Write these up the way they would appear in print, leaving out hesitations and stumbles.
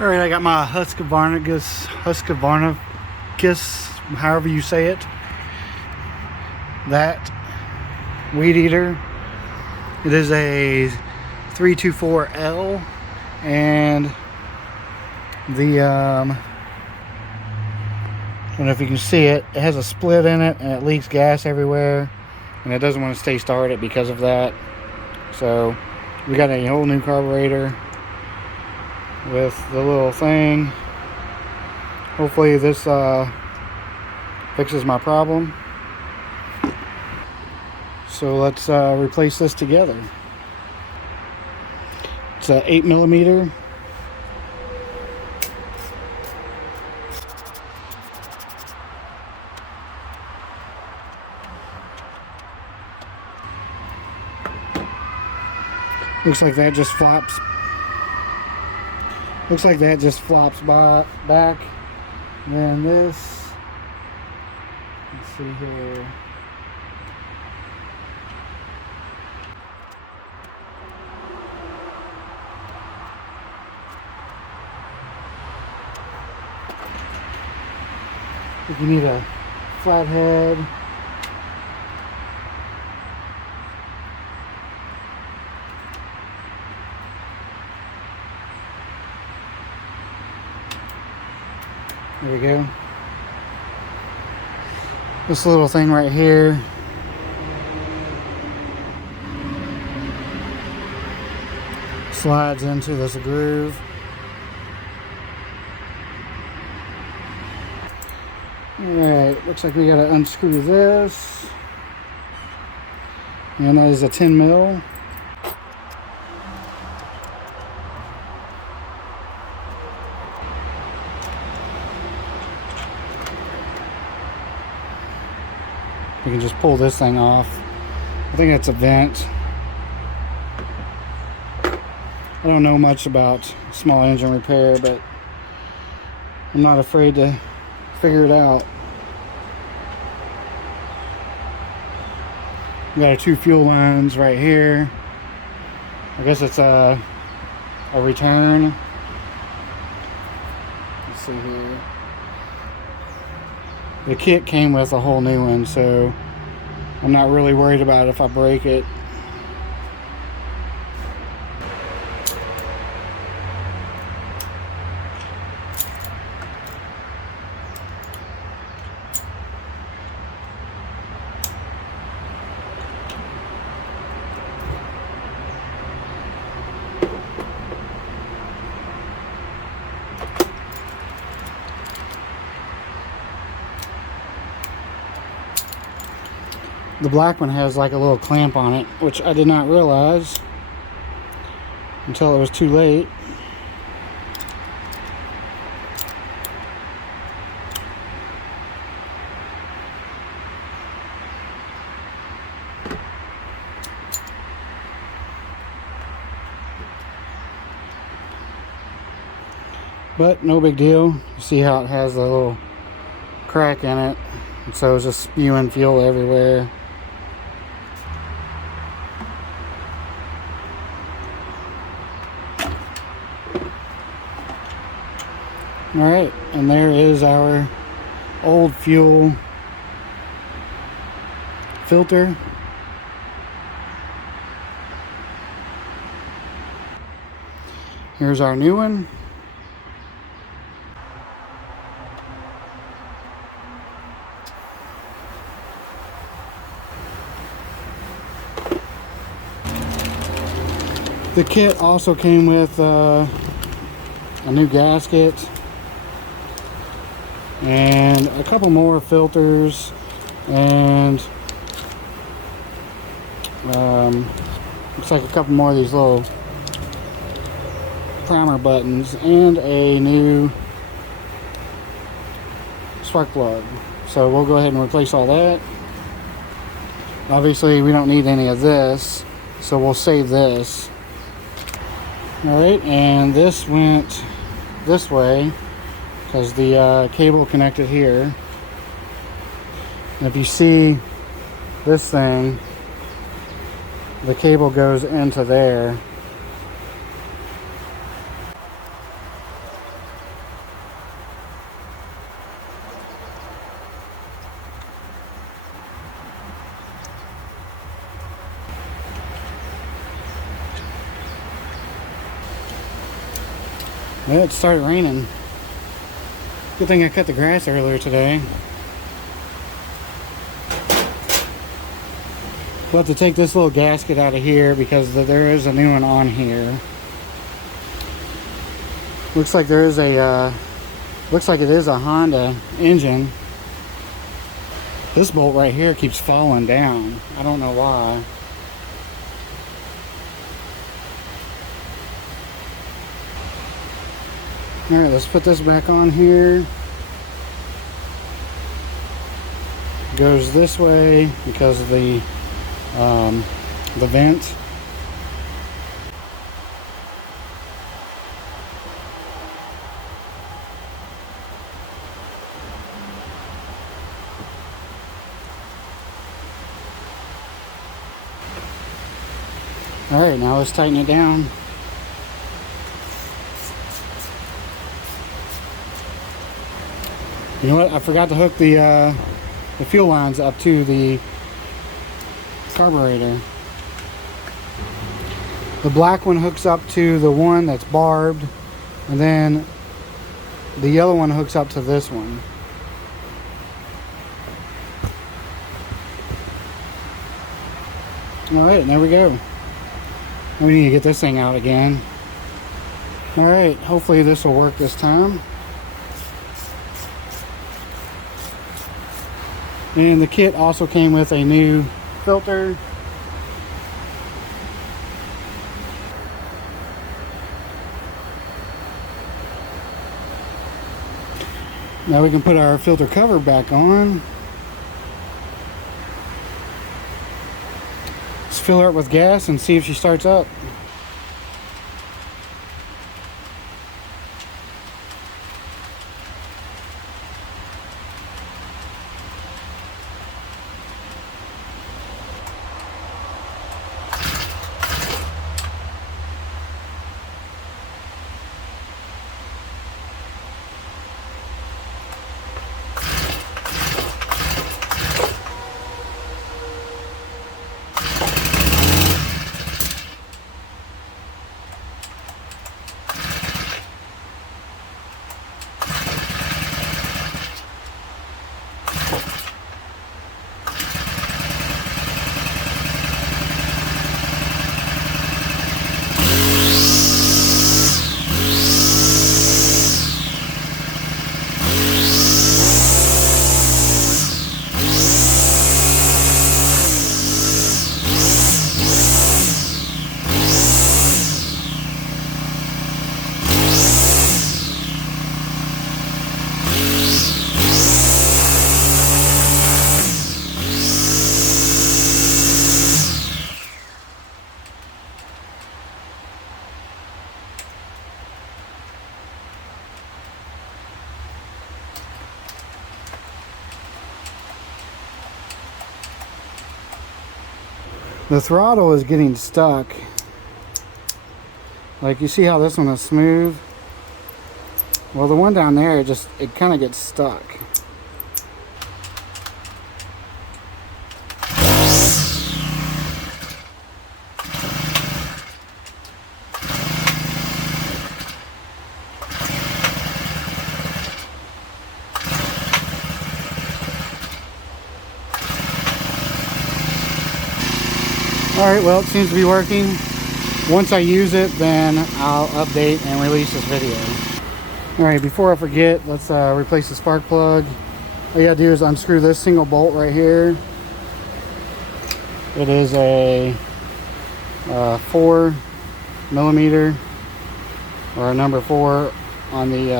All right, I got my Husqvarna, however you say it. That weed eater. It is a 324L, and the I don't know if you can see it. It has a split in it, and it leaks gas everywhere, and it doesn't want to stay started because of that. So we got a whole new carburetor with the little thing. Hopefully this fixes my problem. So let's replace this together. It's a 8mm. Looks like that just flops. Looks like that just flops back. And then this. Let's see here. If you need a flathead. There we go. This little thing right here slides into this groove. Alright, looks like we gotta unscrew this. And that is a 10mm. You can just pull this thing off. I think it's a vent. I don't know much about small engine repair, but I'm not afraid to figure it out. We got our two fuel lines right here. I guess it's a return. Let's see here. The kit came with a whole new one, so I'm not really worried about if I break it. The black one has like a little clamp on it, which I did not realize until it was too late. But no big deal. You see how it has a little crack in it, and so it's just spewing fuel everywhere. Alright, and there is our old fuel filter. Here's our new one. The kit also came with a new gasket and a couple more filters, and looks like a couple more of these little primer buttons and a new spark plug. So we'll go ahead and replace all that. Obviously we don't need any of this, so we'll save this. Alright, and this went this way because the cable connected here. And if you see this thing, the cable goes into there. Well, it started raining. Good thing I cut the grass earlier today. We'll have to take this little gasket out of here because there is a new one on here. Looks like there is a, looks like it is a Honda engine. This bolt right here keeps falling down. I don't know why. Alright, let's put this back on here. Goes this way because of the vent. Alright, now let's tighten it down. You know what? I forgot to hook the fuel lines up to the carburetor. The black one hooks up to the one that's barbed, and then the yellow one hooks up to this one. Alright, there we go. We need to get this thing out again. Alright, hopefully this will work this time. And the kit also came with a new filter. Now we can put our filter cover back on. Let's fill her up with gas and see if she starts up. The throttle is getting stuck. Like, you see how this one is smooth? Well, the one down there, it kind of gets stuck. Alright, well, it seems to be working. Once I use it, then I'll update and release this video. Alright, before I forget, let's replace the spark plug. All you gotta do is unscrew this single bolt right here. It is a 4mm or a number 4 on the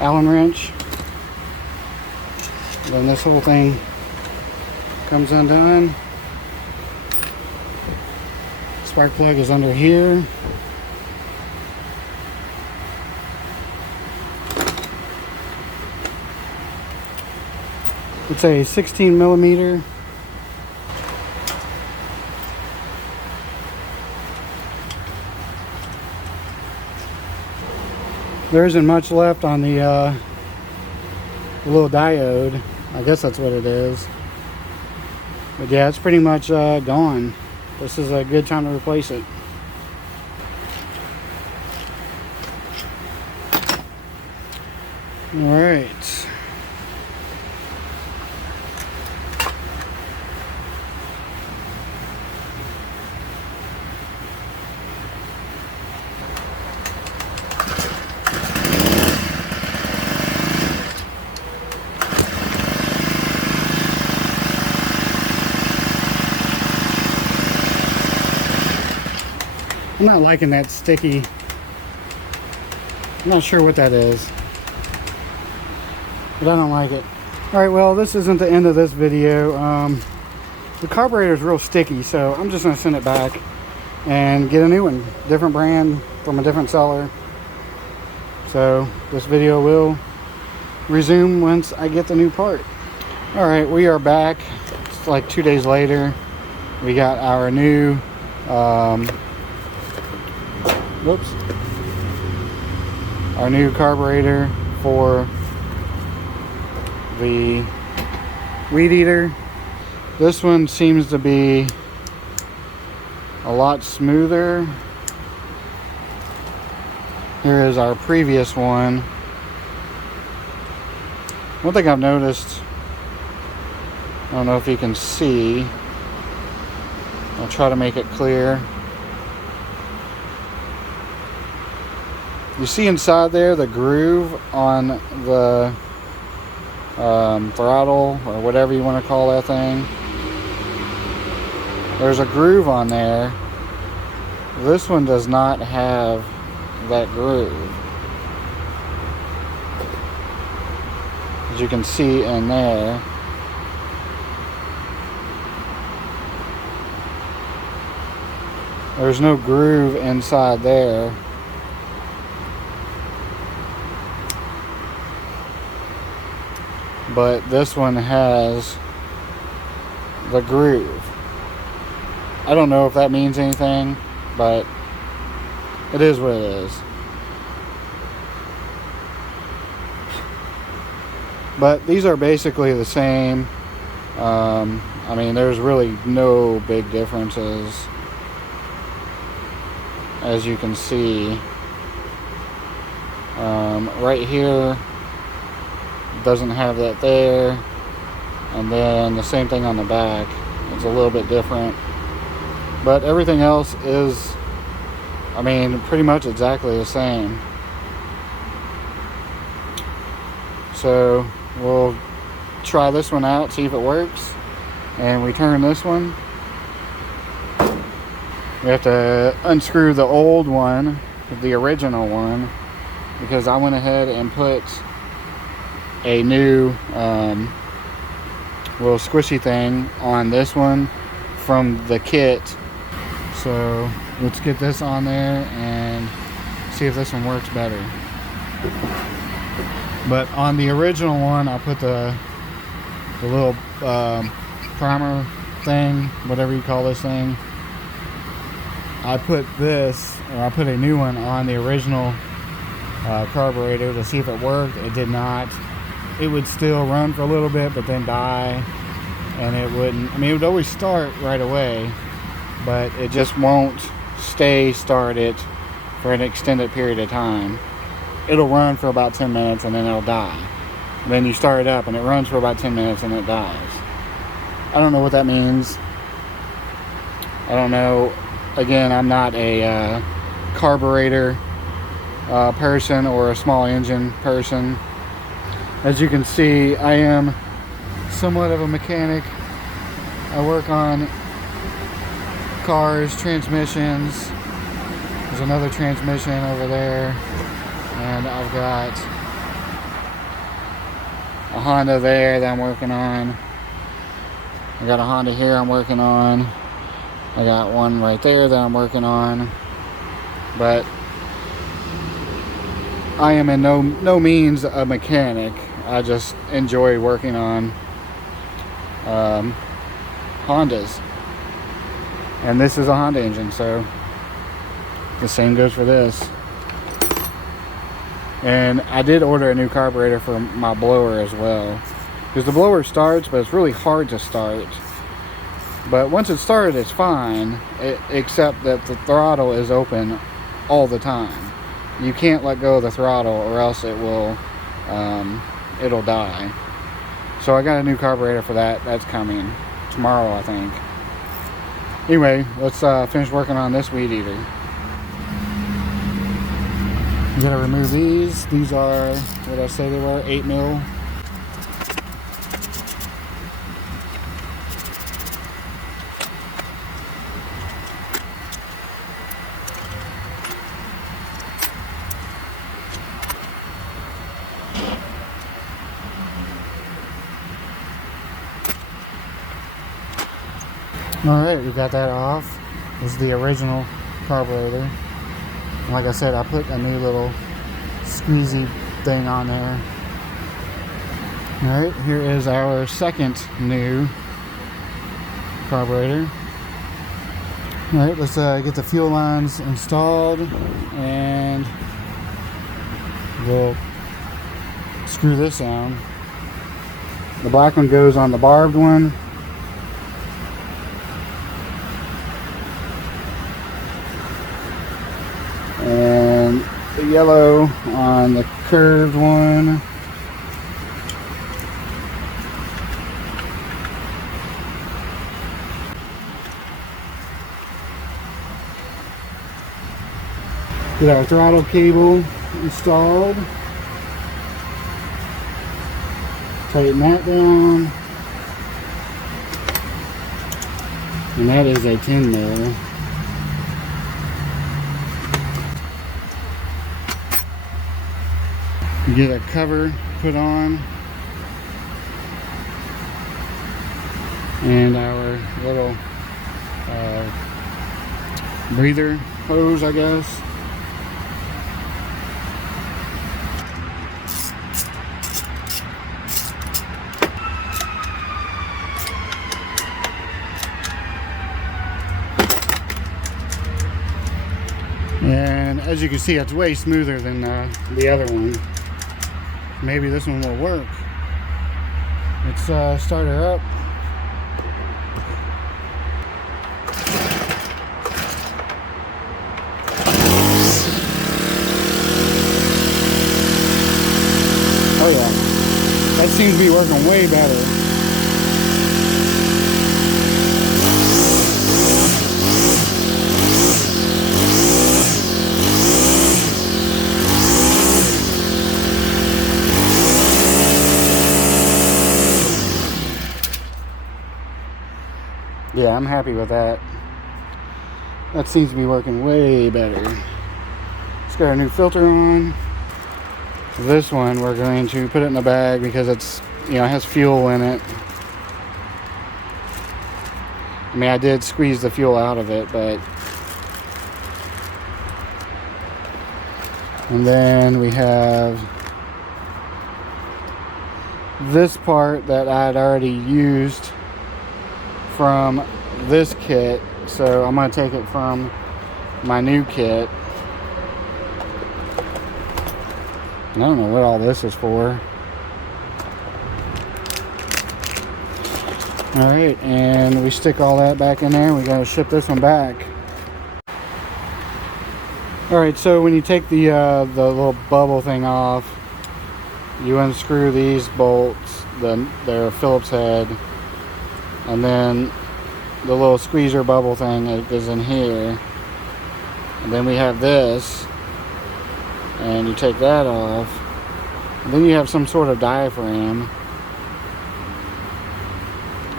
Allen wrench. Then this whole thing comes undone. Spark plug is under here. It's a 16mm. There isn't much left on the little diode. I guess that's what it is. But yeah, it's pretty much gone. This is a good time to replace it. All right. I'm not liking that sticky. I'm not sure what that is, but I don't like it. All right, well, this isn't the end of this video. The carburetor is real sticky, so I'm just gonna send it back and get a new one, different brand from a different seller. So this video will resume once I get the new part. All right, we are back. It's like 2 days later. We got our new our new carburetor for the weed eater. This one seems to be a lot smoother. Here is our previous one. One thing I've noticed, I don't know if you can see, I'll try to make it clear. You see inside there the groove on the throttle, or whatever you want to call that thing. There's a groove on there. This one does not have that groove, as you can see in there. There's no groove inside there. But this one has the groove. I don't know if that means anything, but it is what it is. But these are basically the same. I mean, there's really no big differences, as you can see. Right here doesn't have that there, and then the same thing on the back. It's a little bit different, but everything else is, I mean, pretty much exactly the same. So we'll try this one out, see if it works, and we turn this one. We have to unscrew the old one, the original one, because I went ahead and put a new little squishy thing on this one from the kit. So let's get this on there and see if this one works better. But on the original one, I put the little primer thing, whatever you call this thing. I put a new one on the original carburetor to see if it worked. It did not. It would still run for a little bit, but then die, and it wouldn't, I mean, it would always start right away, but it just won't stay started for an extended period of time. It'll run for about 10 minutes and then it'll die. And then you start it up and it runs for about 10 minutes and it dies. I don't know what that means. I don't know. Again, I'm not a carburetor person or a small engine person. As you can see, I am somewhat of a mechanic. I work on cars, transmissions. There's another transmission over there, and I've got a Honda there that I'm working on. I got a Honda here I'm working on. I got one right there that I'm working on. But I am in no means a mechanic. I just enjoy working on Hondas. And this is a Honda engine, so the same goes for this. And I did order a new carburetor for my blower as well, because the blower starts, but it's really hard to start. But once it's started, it's fine, except that the throttle is open all the time. You can't let go of the throttle or else it will it'll die. So I got a new carburetor for that. That's coming tomorrow, I think. Anyway, let's finish working on this weed eater. I'm gonna remove these. These are, what did I say they were? 8 mil. Alright, we got that off. This is the original carburetor. And like I said, I put a new little squeezy thing on there. Alright, here is our second new carburetor. Alright, let's get the fuel lines installed and we'll screw this down. The black one goes on the barbed one. And the yellow on the curved one. Get our throttle cable installed. Tighten that down. And that is a 10 mil. Get a cover put on. And our little breather hose, I guess. And as you can see, it's way smoother than the other one. Maybe this one will work. Let's start her up. Oh yeah, that seems to be working way better. Yeah, I'm happy with that. That seems to be working way better. Let's get our new filter on. So this one, we're going to put it in the bag because it's, it has fuel in it. I mean, I did squeeze the fuel out of it, but... And then we have this part that I had already used from this kit, so I'm going to take it from my new kit. I don't know what all this is for. Alright, and we stick all that back in there. We got to ship this one back. Alright, so when you take the little bubble thing off, you unscrew these bolts, they're Phillips head. And then the little squeezer bubble thing is in here. And then we have this. And you take that off. And then you have some sort of diaphragm.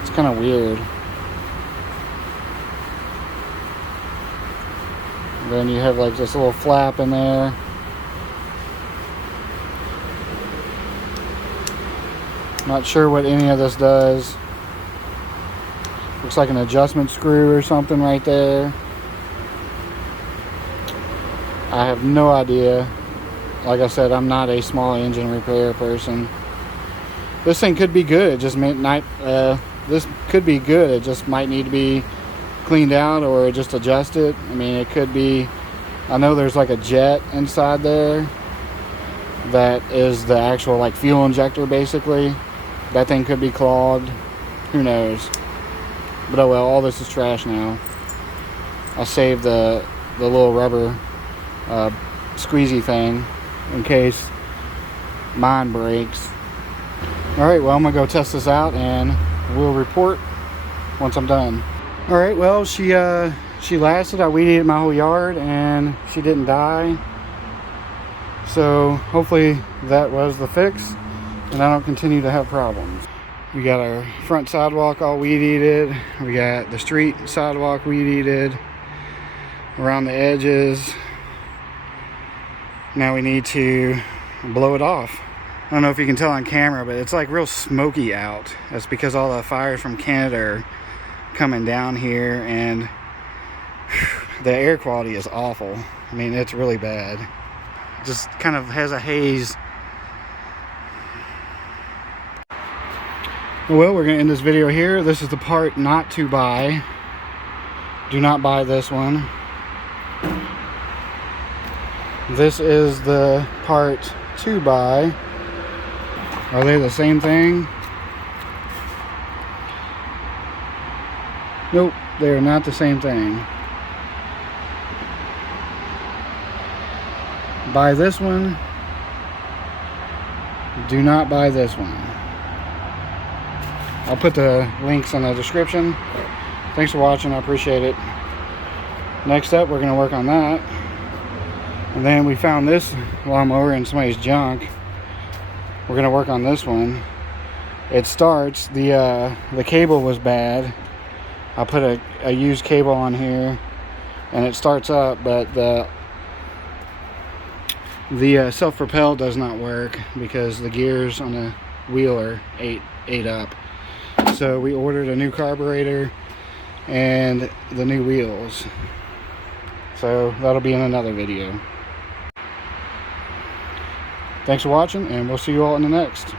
It's kind of weird. And then you have like this little flap in there. Not sure what any of this does. Looks like an adjustment screw or something right there. I have no idea. Like I said, I'm not a small engine repair person. This thing could be good. It just might this could be good. It just might need to be cleaned out or just adjusted. I mean, it could be. I know there's like a jet inside there that is the actual like fuel injector basically. That thing could be clogged. Who knows? But oh well, all this is trash now. I saved the little rubber squeezy thing in case mind breaks. Alright, well, I'm gonna go test this out and we'll report once I'm done. Alright, well, she lasted. I weed eated my whole yard and she didn't die. So hopefully that was the fix and I don't continue to have problems. We got our front sidewalk all weed eated. We got the street sidewalk weed eated around the edges. Now we need to blow it off. I don't know if you can tell on camera, but it's like real smoky out. That's because all the fires from Canada are coming down here and the air quality is awful. I mean, it's really bad. Just kind of has a haze. Well, we're gonna end this video here. This is the part not to buy. Do not buy this one. This is the part to buy. Are they the same thing? Nope, they are not the same thing. Buy this one. Do not buy this one. I'll put the links in the description. Thanks for watching, I appreciate it. Next up, we're gonna work on that. And then we found this lawnmower in somebody's junk. We're gonna work on this one. It starts, the cable was bad. I put a used cable on here and it starts up, but the self-propel does not work because the gears on the wheel are ate up. So we ordered a new carburetor and the new wheels. So that'll be in another video. Thanks for watching, and we'll see you all in the next.